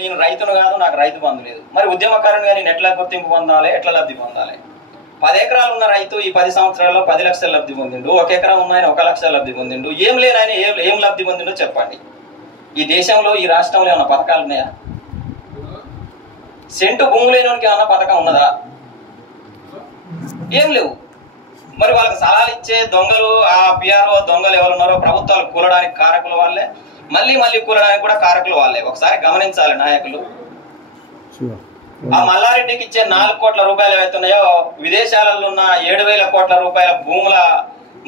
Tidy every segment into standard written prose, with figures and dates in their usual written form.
నేను రైతును కాదు, నాకు రైతు బంధు లేదు. మరి ఉద్యమకారునిగా నేను ఎట్లా గుర్తింపు పొందాలి, ఎట్లా లబ్ధి పొందాలి? 10 ఎకరాలు ఉన్న రైతు ఈ 10 సంవత్సరాల్లో 10 లక్షల లబ్ధి పొందిండు. 1 ఎకరం ఉన్న ఆయన 1 లక్ష లబ్ధి పొందిండు. ఏం లేని ఆయన ఏం లబ్ధి పొందిండో చెప్పండి. ఈ దేశంలో ఈ రాష్ట్రంలో ఏమన్నా పథకాలు ఉన్నాయా? సెంటు భూమి లేనివానికి ఏమన్నా పథకం ఉన్నదా? ఏం లేవు. మరి వాళ్ళకి సలహాలు ఇచ్చే దొంగలు, ఆ పిఆర్ఓ దొంగలు ఎవరు ఉన్నారో ప్రభుత్వాలు కూలడానికి కారకులు వాళ్ళే, మళ్ళీ కూలడానికి కూడా కారకులు వాళ్ళే. ఒకసారి గమనించాలి నాయకులు. ఆ మల్లారెడ్డికి ఇచ్చే 4 కోట్ల రూపాయలు ఏవైతున్నాయో విదేశాలలో ఉన్న 7,000 కోట్ల రూపాయల భూముల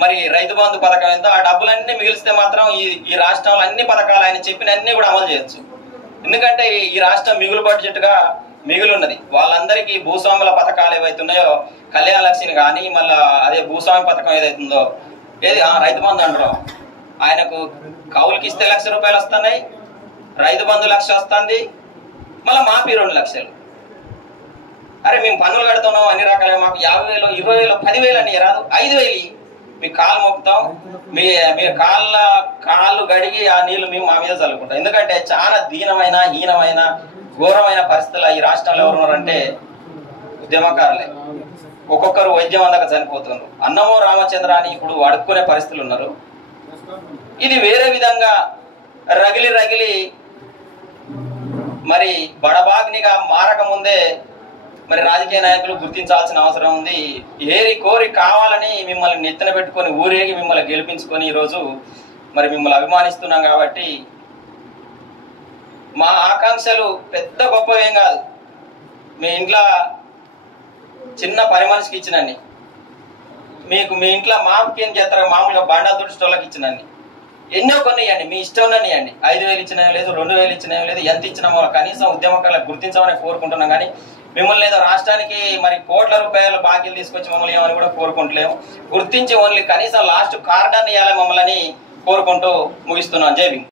మరి రైతు బంధు పథకం ఎంతో ఆ డబ్బులన్నీ మిగిలిస్తే మాత్రం ఈ రాష్ట్రంలో అన్ని పథకాలు ఆయన చెప్పిన అన్ని కూడా అమలు చేయొచ్చు. ఎందుకంటే ఈ రాష్ట్రం మిగులు బడ్జెట్గా మిగులున్నది. వాళ్ళందరికీ భూస్వాముల పథకాలు ఏవైతున్నాయో కళ్యాణ లక్ష్మిని కానీ మళ్ళా అదే భూస్వామి పథకం ఏదైతుందో ఏది రైతు బంధు అంటాం. ఆయనకు కౌలుకి ఇస్తే 1 లక్ష రూపాయలు వస్తున్నాయి, రైతు బంధు 1 లక్ష వస్తుంది, మళ్ళీ మాపి 2 లక్షలు. అరే మేము పన్నులు కడుతున్నాం అన్ని రకాలుగా, మాకు 50,000, 20,000, 10,000 అని రాదు, 5,000 మీ కాలు మొక్కుతాం, మీ కాళ్ళు గడిగి ఆ నీళ్లు మేము మా మీద చల్లుకుంటాం. ఎందుకంటే చాలా దీనమైన హీనమైన ఘోరమైన పరిస్థితులు ఈ రాష్ట్రంలో ఎవరు ఉన్నారంటే ఉద్యమకారులే. ఒక్కొక్కరు వైద్యం అందక చనిపోతున్నారు. అన్నమో రామచంద్ర అని ఇప్పుడు అడుక్కునే పరిస్థితులు ఉన్నారు. ఇది వేరే విధంగా రగిలి మరి బడబాగ్నిగా మారక ముందే మరి రాజకీయ నాయకులు గుర్తించాల్సిన అవసరం ఉంది. ఏరి కోరి కావాలని మిమ్మల్ని నెత్తన పెట్టుకొని ఊరేగి మిమ్మల్ని గెలిపించుకొని ఈరోజు మరి మిమ్మల్ని అభిమానిస్తున్నాం. కాబట్టి మా ఆకాంక్షలు పెద్ద గొప్పవేం కాదు. మీ ఇంట్లో చిన్న పని మనిషికి ఇచ్చినన్ని, మీకు మీ ఇంట్లో మాపుకి ఏం చేస్తారో మామూలుగా బండా దుడిస్టోళ్ళకి ఇచ్చినన్ని, ఎన్నో కొన్ని ఇవ్వండి, మీ ఇష్టం ఇవ్వండి. 5,000 ఇచ్చినా లేదు, 2,000 ఇచ్చినా లేదు, ఎంత ఇచ్చినా కనీసం ఉద్యమకారులకు గుర్తించమని కోరుకుంటున్నాం. కానీ మిమ్మల్ని ఏదో రాష్ట్రానికి మరి కోట్ల రూపాయల బాకీలు తీసుకొచ్చి మమ్మల్ని ఏమని కూడా కోరుకుంటలేము. గుర్తించి ఓన్లీ కనీసం లాస్ట్ కార్డాన్ని ఇవ్వాలి మమ్మల్ని కోరుకుంటూ ముగిస్తున్నాం. జై భీమ్.